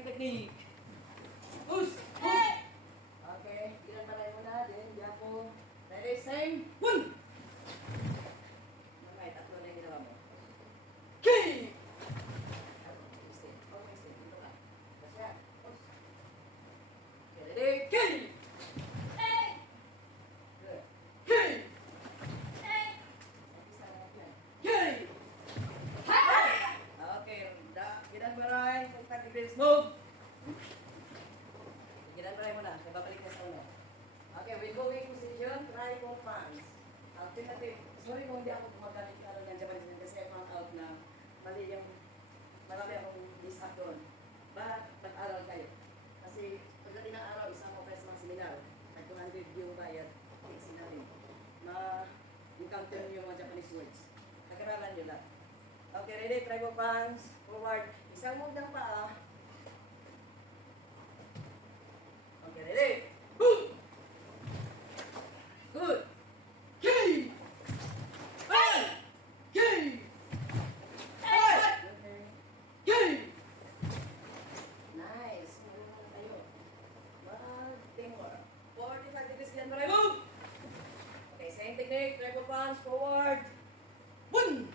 same technique. Push! Push! Okay, ilan pa tayo muna din. Diapo. Ready, same. One! Mamay, tatlo na yung ginawa mo. Okay! Okay, stay. Dito ka. Kasi, push. Okay, ready, okay! Good. Okay! Okay! Okay, gidan baray, 45 degrees, move! Gidan baray muna, kaya babalik na sa uno. Okay, we go in position, try for fans. Alternative, sorry kung hindi ako gumagamit ng Japanese kasi I found out na mali yung, marami akong mishap doon. But, mag-aral kayo. Kasi pagdating ng araw, isang ko kayo sa mga seminar, at 200 yung bayad, fixing namin. Ma-encounter nyo yung mga Japanese words. Nag-aralan nyo lang. Okay, ready? Try mo pants. Forward. Isang move ng paa. Okay, ready? Boom! Good! Okay! Hey! Okay! Hey! Okay! Nice. Move na tayo. Mag-teamwork. 45 degrees yan mo rin. Move! Okay, same technique. Try mo pants. Forward. One!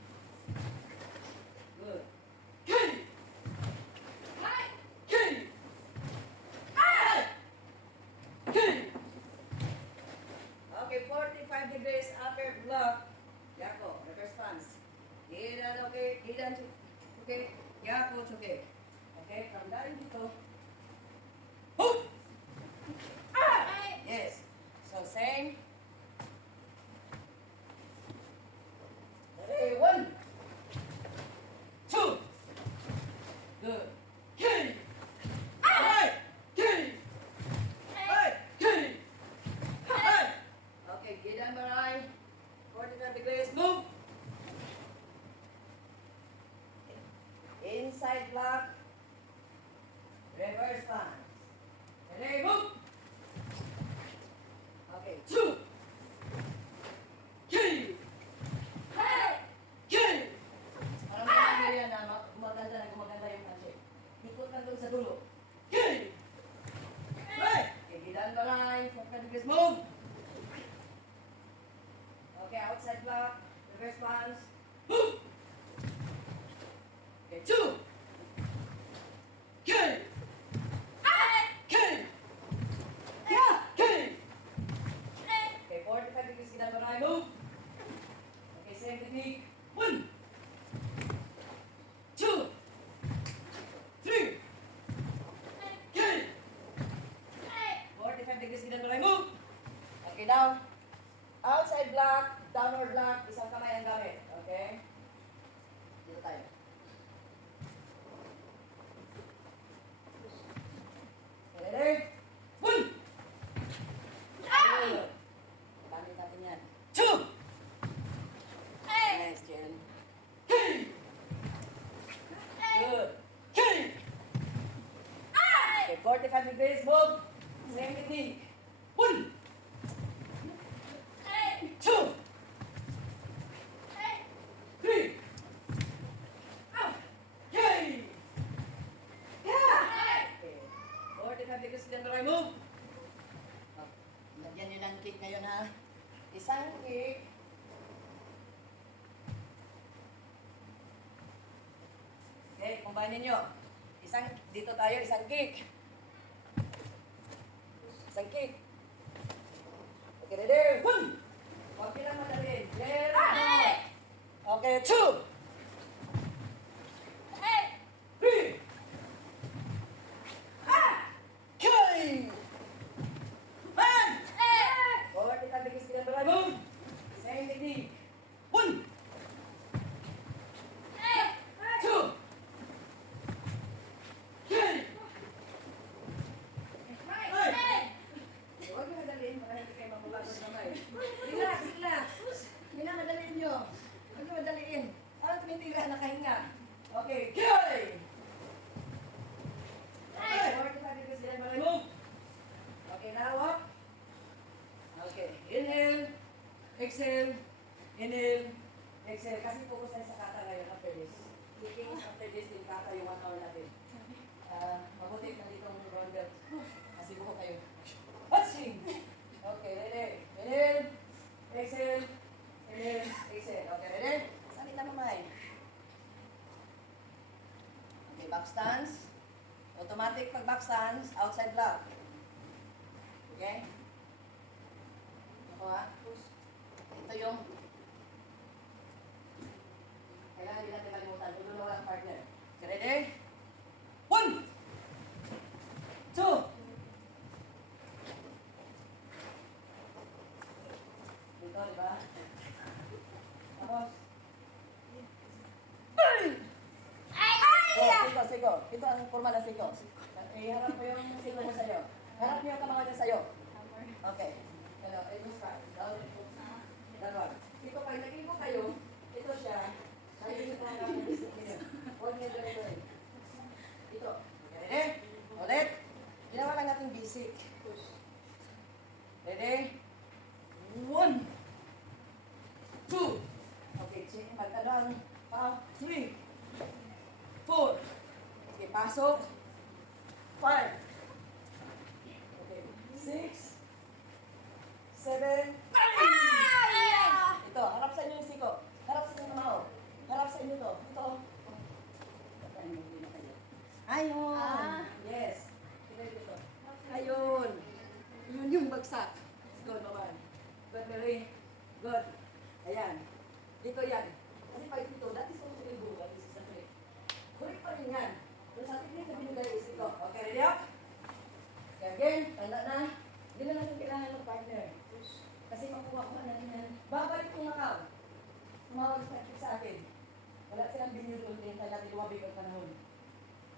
Good. Okay. Okay. Okay. Okay, 45 degrees upper block. Yako, reverse pants. Hidan, okay. Hidan, okay. Yako, it's okay. Okay, from down dito. Hook! Yes. So, same. Okay, one. Two. Good. Okay. Alright. Okay. Okay. Okay, gidan baray. 45 degrees. Move. Inside block. Reverse stance. Ready, move. Okay, two. Okay. Okay. Parang maganda yan na gumaganda yung handshake. Ikot lang doon sa dulo. Okay! Right! Okay, gidan baray. 45 degrees. Move! Okay, outside block. Reverse pants. Move! Okay, two! Okay! Okay! Yeah! Okay! Okay, 45 degrees. Gidan baray. Move! Okay, same technique. One! Two, three, okay. 45 degrees gidan baray, move. Okay, down. Outside block, downward block, isang kamay ang gamit. Okay? Dito tayo. Okay, ready? One. Gamit natin yan. Two. Nice, Jen. Good. Okay. 45 degrees, move. Same technique. One. Two. Three. Okay. Okay. 45 degrees, then try move. Lagyan nyo ng kick ngayon ha. Isang kick. Okay, combine ninyo. Isang, dito tayo, isang kick. Isang kick. Okay, ready? One. Huwag lang madali. There we go. Okay, two. Three. Okay. One. Forward, kita bigis kita berlari. Move. Same technique. One. Two. Huwag nyo madaliin para hindi kayo makulatod na kayo. Relax, relax. Minamadaliin nyo. Huwag nyo madaliin. Back stance. Automatic pag back stance, outside block. Okay? Ako ha? Ito yung kailangan din natin kalimutan. Ito na walang partner. Okay, ready? 1! 2! Dito, di ba? Tapos. Oh, siko. Ito ang forma ng siko. Harap mo yung siko mo sa'yo. Harap mo yung kamay niya sa'yo. Okay. Hello, ito start. Dalawa. Ito, pag naging ko kayo, ito siya. Kayo yung parang discipline. Huwag niya dito. Ito. Ready? Ulit. Ginawa lang natin basic. Ready? 1, 2. Okay, magkadang 3, 4. Okay, pasok. 5. Okay, 6, 7, 8. Ito, harap sa inyo yung siko. Harap sa inyo kamao. Harap sa inyo to. Ito. Ayun. Yes. Ito. Ayun. Yun yung bagsak. Good naman. Good, Mary. Good. Ayan. Dito yan. Kasi pag dito, dati sa mga ilbo, dati sa trip. Correct pa rin yan. Pero sa technique na binigay is ito. Okay, ready up? Okay, again, tanda na. Hindi na natin kailangan ng partner. Kasi makuha natin yan. Babalik kong Macau. Tumawag sa akin. Wala silang binyo doon din. Kaya natin lumabig ang panahon.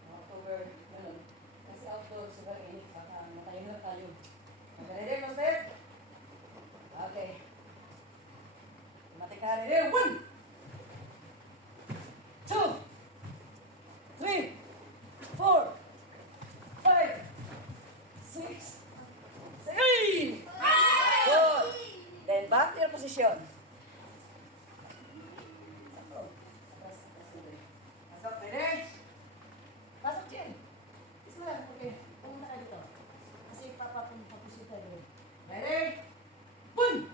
October, ganun. Kasi outdoor, sobrang init. Baka matayin na tayo. Okay, ready, Master? Okay. Mati ka ready. 1, 2, 3, 4, 5, 6, 7. Good. Then back to your position. Pasok, ready? Pasok, Jen. Isa lang, okay. Pumunta ka dito. Kasi papapunta dito. Ready? 1.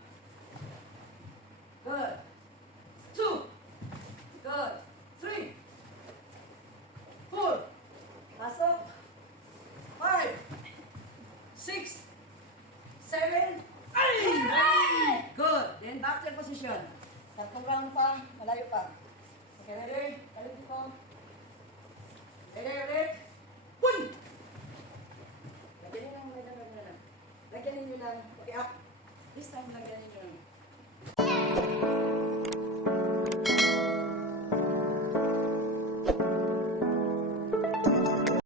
Good. 2. Good. 3. 4. Pasok. 5. 6. 7. 8. Good. Then back to your position. Tatlong round pa. Malayo pa. Okay, ready? Kalit dito. Ready? 1. Lagyan nyo lang. Lagyan nyo lang. Okay, up. This time, lagyan nyo lang.